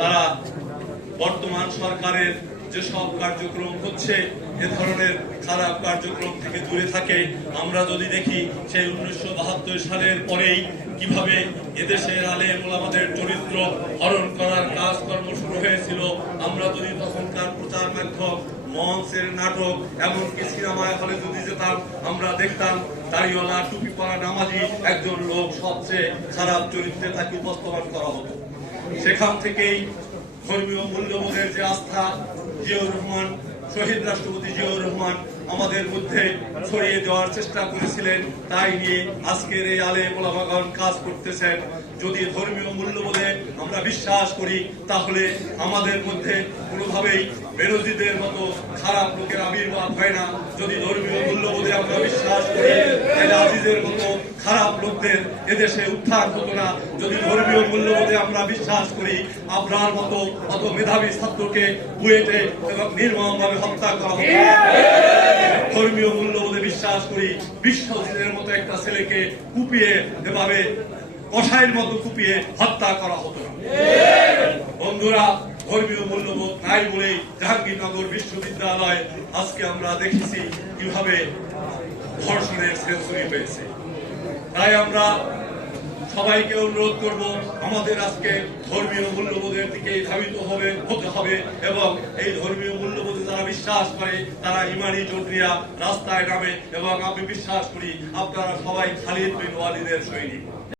তারা বর্তমান সরকারের যেসব কার্যক্রম হচ্ছে, এ ধরনের খারাপ কার্যক্রম থেকে দূরে থাকে। আমরা যদি দেখি সেই উনিশশো বাহাত্তর সালের পরেই কীভাবে এদেশের আলে আমাদের চরিত্র হরণ করার কাজকর্ম শুরু হয়েছিল, আমরা যদি তখনকার প্রচার মাধ্যম মঞ্চের নাটক, এমনকি সিনেমায় হলে যদি যেতাম, আমরা দেখতাম দাড়িওয়ালা টুপি নামাজি একজন লোক সবচেয়ে খারাপ চরিত্রে তাকে উপস্থাপন করা হতো। সেখান থেকেই ধর্মীয় মূল্যবোধের যে আস্থা, জিয়াউর রহমান, শহীদ রাষ্ট্রপতি জিয়াউর রহমান আমাদের মধ্যে ছড়িয়ে দেওয়ার চেষ্টা করেছিলেন, তাই নিয়ে আজকের এই আলে মোলামাগণ কাজ করতেছেন। যদি ধর্মীয় মূল্যবোধে আমরা বিশ্বাস করি, তাহলে আমাদের মধ্যে কোনোভাবেই বিরোধীদের মতো খারাপ লোকের আবির্ভাব হয় না। যদি ধর্মীয় মূল্যবোধে আমরা বিশ্বাস করি, তাহলে আজিজের মতো খারাপ লোকদের এদেশে উত্থান হতো না। যদি ধর্মীয় মূল্যবোধে আমরা বিশ্বাস করি আপনার মতো অত মেধাবী ছাত্রকে বুয়েটে এবং নির্মমভাবে হত্যা করা হতো। ধর্মীয় মূল্যবোধে বিশ্বাস করি, বিশ্বজিতের মতো একটা ছেলেকে কুপিয়ে এভাবে কষাইয়ের মতো কুপিয়ে হত্যা করা হতো। বন্ধুরা ধর্মীয় মূল্যবোধ নাই বলেই জাহাঙ্গীরনগর বিশ্ববিদ্যালয় আজকে আমরা দেখেছি কীভাবে ধর্ষণের সেঞ্চুরি হয়েছে। তাই আমরা সবাইকে অনুরোধ করব, আমাদের আজকে ধর্মীয় মূল্যবোধের দিকে ধাবিত হবে, হতে হবে এবং এই ধর্মীয় মূল্যবোধে যারা বিশ্বাস করে, তারা ইমানি চৌধুরীরা রাস্তায় নামে এবং আমি বিশ্বাস করি আপনারা সবাই খালিদ বিন ওয়ালিদের সৈনিক।